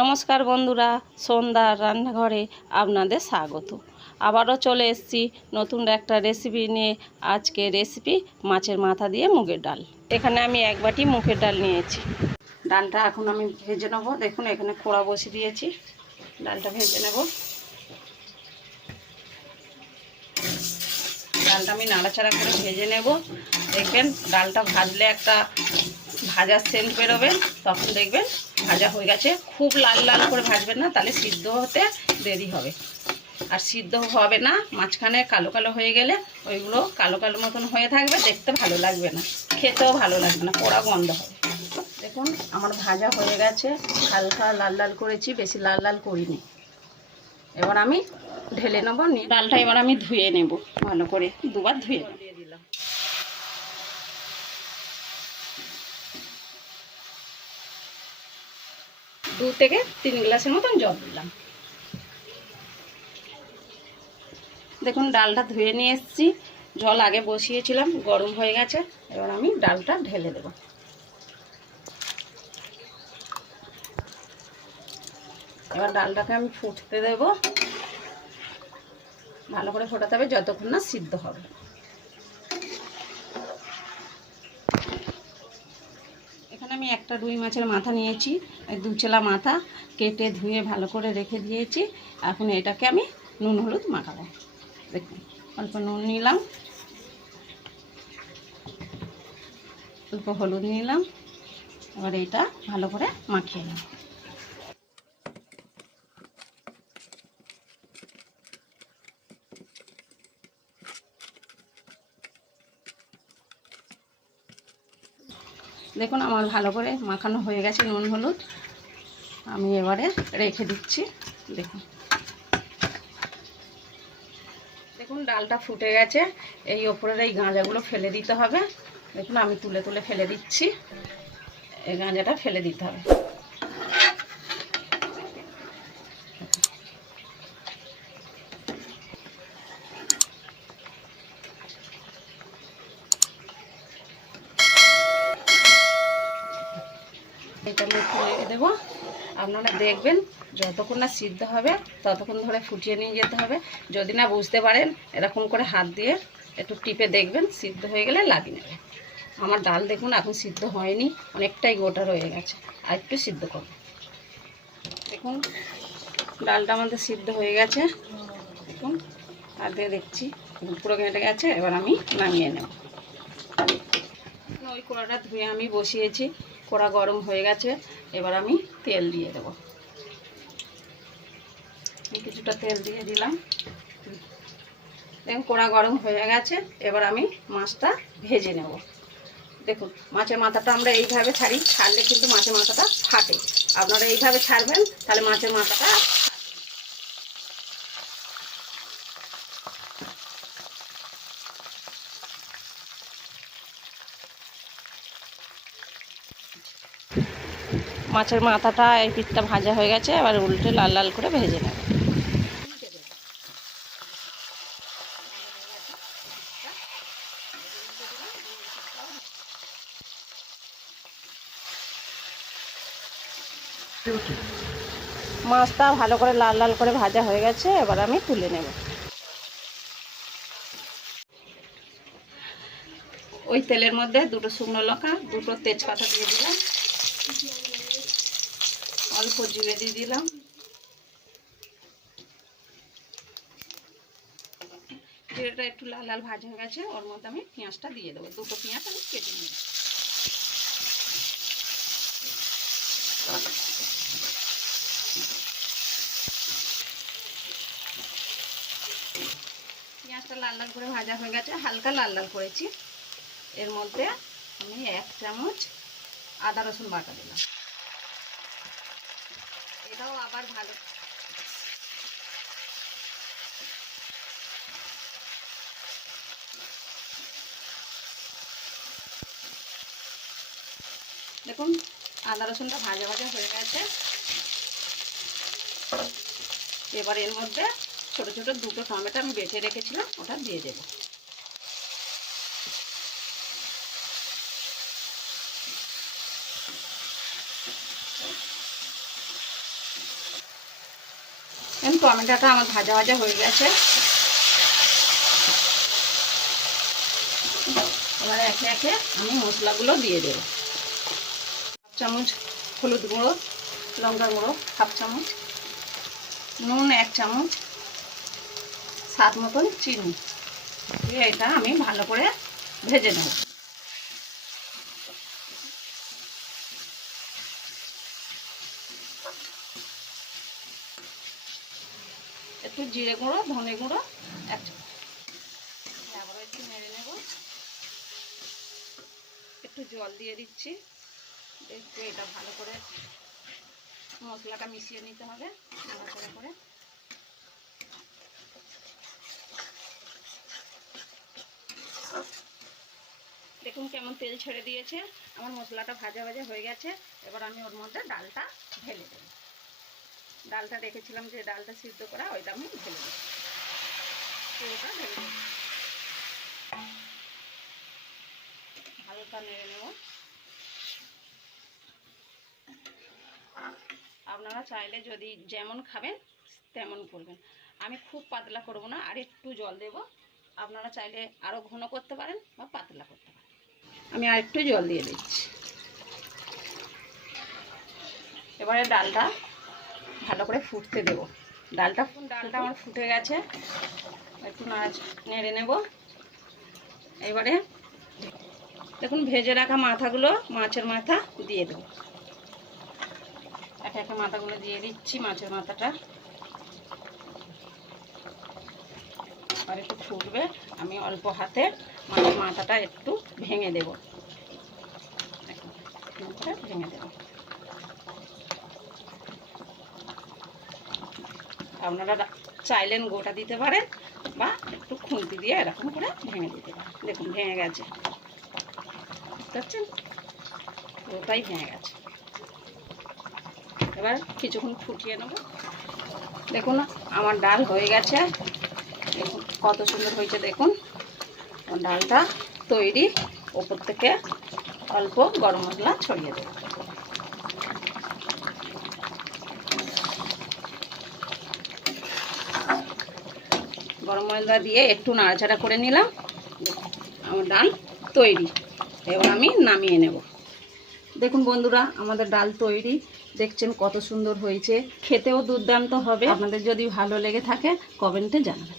নমস্কার বন্ধুরা, সন্ধ্যার রান্নাঘরে আপনাদের স্বাগত। আবারও চলে এসেছি নতুন একটা রেসিপি নিয়ে। আজকে রেসিপি মাছের মাথা দিয়ে মুগের ডাল। এখানে আমি এক বাটি মুগের ডাল নিয়েছি। ডালটা এখন আমি ভেজে নেবো। দেখুন এখানে কোড়া বসিয়ে দিয়েছি, ডালটা ভেজে নেব। ডালটা আমি নাড়াচাড়া করে ভেজে নেব। দেখবেন ডালটা ভাজলে একটা ভাজার সেন্ট বেরোবে, তখন দেখবেন ভাজা হয়ে গেছে। খুব লাল লাল করে ভাজবেন না, তাহলে সিদ্ধ হতে দেরি হবে। আর সিদ্ধ হবে না, মাঝখানে কালো কালো হয়ে গেলে ওইগুলো কালো কালো মতন হয়ে থাকবে, দেখতে ভালো লাগবে না, খেতেও ভালো লাগবে না, পোড়া গন্ধ হবে। দেখুন আমার ভাজা হয়ে গেছে, হালকা লাল লাল করেছি, বেশি লাল লাল করিনি। এবার আমি ঢেলে নেব। ডালটা এবার আমি ধুয়ে নেব, ভালো করে দুবার ধুয়ে দিয়ে দিলাম। 2 থেকে 3 গ্লাসের মতন জল দিলাম। দেখুন ডালটা ধুয়ে নিয়ে এসেছি, জল আগে বসিয়েছিলাম, গরম হয়ে গেছে। এবার আমি ডালটা ঢেলে দেব। এবার ডালটাকে আমি ফুটতে দেব, ভালো করে ফোটাতে হবে যতক্ষণ না সিদ্ধ হবে। এখানে আমি একটা রুই মাছের মাথা নিয়েছি, 2 চেলা মাথা কেটে ধুয়ে ভালো করে রেখে দিয়েছি। এখন এটাকে আমি নুন হলুদ মাখাবো। দেখুন অল্প নুন নিলাম, অল্প হলুদ নিলাম। এবার এটা ভালো করে মাখিয়ে নেব। দেখুন আমার ভালো করে মাখানো হয়ে গেছে নুন হলুদ। আমি এবারে রেখে দিচ্ছি। দেখুন দেখুন ডালটা ফুটে গেছে। এই ওপরের এই গাঁজাগুলো ফেলে দিতে হবে। দেখুন আমি তুলে তুলে ফেলে দিচ্ছি, এই গাঁজাটা ফেলে দিতে হবে। এটা আমি একটু রেখে দেবো। আপনারা দেখবেন যতক্ষণ না সিদ্ধ হবে ততক্ষণ ধরে ফুটিয়ে নিয়ে যেতে হবে। যদি না বুঝতে পারেন, এরকম করে হাত দিয়ে একটু টিপে দেখবেন, সিদ্ধ হয়ে গেলে লাগিয়ে নেবে। আমার ডাল দেখুন এখন সিদ্ধ হয়নি, অনেকটাই গোটা রয়ে গেছে, আর একটু সিদ্ধ করব। দেখুন ডালটা আমাদের সিদ্ধ হয়ে গেছে। দেখুন হাত দিয়ে দেখছি পুরো ঘেঁটে গেছে। এবার আমি নামিয়ে নেব। ওই কড়াটা ধুয়ে আমি বসিয়েছি, কড়া গরম হয়ে গেছে। এবার আমি তেল দিয়ে দেবো। কিছুটা তেল দিয়ে দিলাম। দেখুন কড়া গরম হয়ে গেছে। এবার আমি মাছটা ভেজে নেব। দেখুন মাছের মাথাটা আমরা এইভাবে ছাড়ি, ছাড়লে কিন্তু মাছের মাথাটা ফাটে। আপনারা এইভাবে ছাড়বেন, তাহলে মাছের মাথাটা মাছের মাথাটা এই পিঠটা ভাজা হয়ে গেছে। এবার উল্টে লাল লাল করে ভেজে নেব। মাছটা ভালো করে লাল লাল করে ভাজা হয়ে গেছে। এবার আমি তুলে নেব। ওই তেলের মধ্যে 2টো শুকনো লঙ্কা, 2টো তেজপাতা দিয়ে দিলাম, অল্প জিরে দিয়ে দিলাম। জিরেটা একটু লাল লাল ভাজা হয়ে গেছে। ওর মধ্যে আমি পেঁয়াজটা দিয়ে দেবো। 2টো পেঁয়াজ আমি কেটে নেব। পেঁয়াজটা লাল লাল করে ভাজা হয়ে গেছে, হালকা লাল লাল করেছি। এর মধ্যে আমি 1 চামচ আদা রসুন বাটা দিলাম। এটাও আবার ভালো দেখুন আদা রসুনটা ভাজা ভাজা হয়ে গেছে। এবার এর মধ্যে ছোট ছোট 2টো টমেটো আমি বেটে রেখেছিলাম, ওটা দিয়ে দেবো। টমেটোটা আমার ভাজা ভাজা হয়ে গেছে। এবারে একে একে আমি মশলাগুলো দিয়ে দেবো। হাফ চামচ হলুদ গুঁড়ো, লঙ্কার গুঁড়ো হাফ চামচ, নুন 1 চামচ, স্বাদ মতন চিনি দিয়ে এটা আমি ভালো করে ভেজে নেব। একটু জিরে গুঁড়ো, ধনে গুঁড়ো 1 চামচ, আবার একটু নেড়ে নেব। একটু জল দিয়ে দিচ্ছি, একটু এটা ভালো করে মশলাটা মিশিয়ে নিতে হবে নাড়াচাড়া করে। দেখুন কেমন তেল ছেড়ে দিয়েছে, আমার মশলাটা ভাজা ভাজা হয়ে গেছে। এবার আমি ওর মধ্যে ডালটা ঢেলে দেব। ডালটা রেখেছিলাম যে ডালটা সিদ্ধ করা, ওইটা আমি ঢেলে দেব, পুরোটা ঢেলে দেব। হালকা নেড়ে নেব। আপনারা চাইলে যদি যেমন খাবেন তেমন করবেন। আমি খুব পাতলা করব না, আর একটু জল দেব। আপনারা চাইলে আরও ঘন করতে পারেন বা পাতলা করতে পারেন। আমি আর একটু জল দিয়ে দিচ্ছি। এবারে ডালটা ভালো করে ফুটতে দেব। ডালটা আমার ফুটে গেছে, একটু নেড়ে নেব। এবারে দেখুন ভেজে রাখা মাথাগুলো, মাছের মাথা দিয়ে দেবো। একে একে মাথাগুলো দিয়ে দিচ্ছি। মাছের মাথাটা আর একটু ফুটবে, আমি অল্প হাতে মাছের মাথাটা একটু ভেঙে দেব। ভেঙে দেব। আপনারা চাইলেন গোটা দিতে পারেন বা একটু খুন্তি দিয়ে এরকম করে ভেঙে দিতে পারেন। দেখুন ভেঙে গেছে, বুঝতে পারছেন? পুরোটাই ভেঙে গেছে। এবার কিছুক্ষণ ফুটিয়ে নেব। দেখুন আমার ডাল হয়ে গেছে, দেখুন কত সুন্দর হয়েছে। দেখুন ডালটা তৈরি। ওপর থেকে অল্প গরম মশলা ছড়িয়ে দেব। গরম মশলা দিয়ে একটু নাড়াচাড়া করে নিলাম। আমার ডাল তৈরি। এবার আমি নামিয়ে নেব। দেখুন বন্ধুরা, আমাদের ডাল তৈরি। দেখছেন কত সুন্দর হয়েছে, খেতেও দুর্দান্ত হবে। আপনাদের যদি ভালো লেগে থাকে কমেন্টে জানাবেন।